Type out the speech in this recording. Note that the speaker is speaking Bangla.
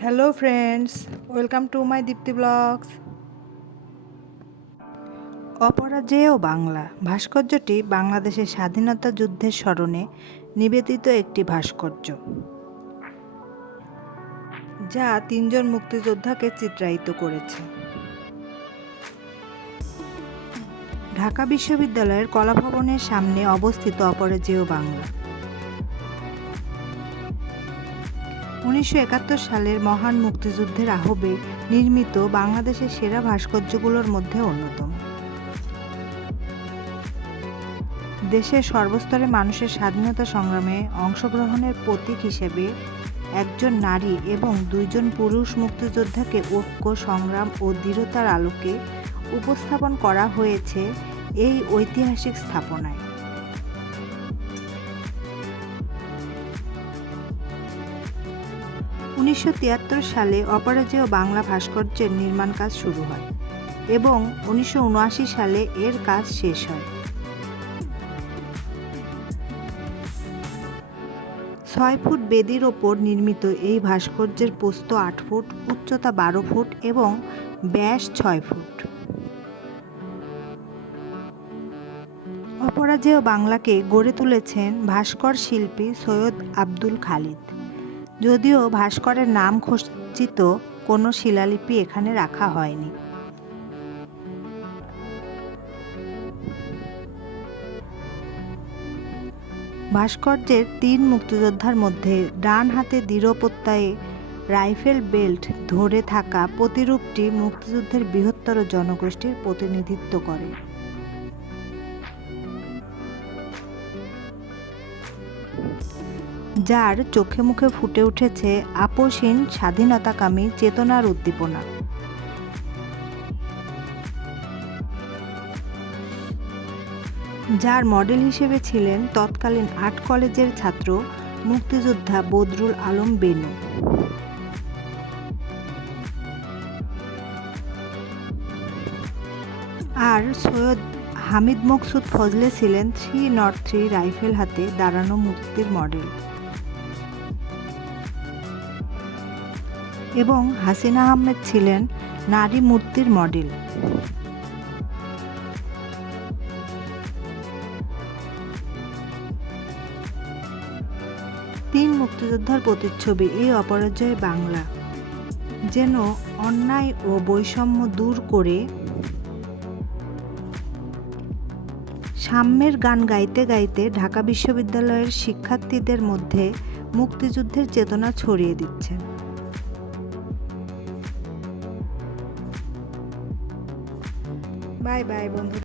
Hello friends welcome to my Dipti blogs Aparajeyo Bangla ভাস্কর্যটি বাংলাদেশের স্বাধীনতা যুদ্ধের স্মরণে নিবেদিত একটি ভাস্কর্য, যা তিনজন মুক্তিযোদ্ধাকে চিত্রায়িত করেছে। ঢাকা বিশ্ববিদ্যালয়ের কলাভবনের সামনে অবস্থিত অপরাজেয় বাংলা। উনিশশো একাত্তর সালের মহান মুক্তিযুদ্ধের আহ্বে নির্মিত বাংলাদেশের সেরা ভাস্কর্যগুলোর মধ্যে অন্যতম। দেশের সর্বস্তরে মানুষের স্বাধীনতা সংগ্রামে অংশগ্রহণের প্রতীক হিসেবে একজন নারী এবং দুইজন পুরুষ মুক্তিযোদ্ধাকে ঐক্য, সংগ্রাম ও দৃঢ়তার আলোকে উপস্থাপন করা হয়েছে এই ঐতিহাসিক স্থাপনায়। উনিশশো তিয়াত্তর সালে অপরাজেয় বাংলা ভাস্কর্যের নির্মাণ কাজ শুরু হয় এবং উনিশশো উনআশি সালে এর কাজ শেষ হয়। ছয় ফুট বেদির ওপর নির্মিত এই ভাস্কর্যের পোস্ত আট ফুট, উচ্চতা বারো ফুট এবং ব্যাস ছয় ফুট। অপরাজেয় বাংলাকে গড়ে তুলেছেন ভাস্কর শিল্পী সৈয়দ আব্দুল খালিদ। যদিও ভাস্করের নাম খচিত কোনো শিলালিপি এখানে রাখা হয়নি। ভাস্কর্যের তিন মুক্তিযোদ্ধার মধ্যে ডান হাতে দৃঢ়প্রত্যয়ে রাইফেল বেল্ট ধরে থাকা প্রতিরূপটি মুক্তিযুদ্ধের বৃহত্তর জনগোষ্ঠীর প্রতিনিধিত্ব করে। যার চোখে মুখে ফুটে উঠেছে আপোষহীন স্বাধীনতাকামী চেতনার উদ্দীপনা। যার মডেল হিসেবে ছিলেন তৎকালীন আর্ট কলেজের ছাত্র মুক্তিযোদ্ধা বদরুল আলম বেনু। আর সৈয়দ হামিদ মকসুদ ফজলে ছিলেন থ্রি নট থ্রি রাইফেল হাতে দাঁড়ানো মুক্তির মডেল। এবং হাসিনা আহমেদ ছিলেন নারী মূর্তির মডেল। তিন মুক্তিযোদ্ধার প্রতিচ্ছবি, এই অপরাজয় বাংলা। যেন অন্যায় ও বৈষম্য দূর করে সাম্যের গান গাইতে গাইতে ঢাকা বিশ্ববিদ্যালয়ের শিক্ষার্থীদের মধ্যে মুক্তিযুদ্ধের চেতনা ছড়িয়ে দিচ্ছে। বাই বাই বন্ধু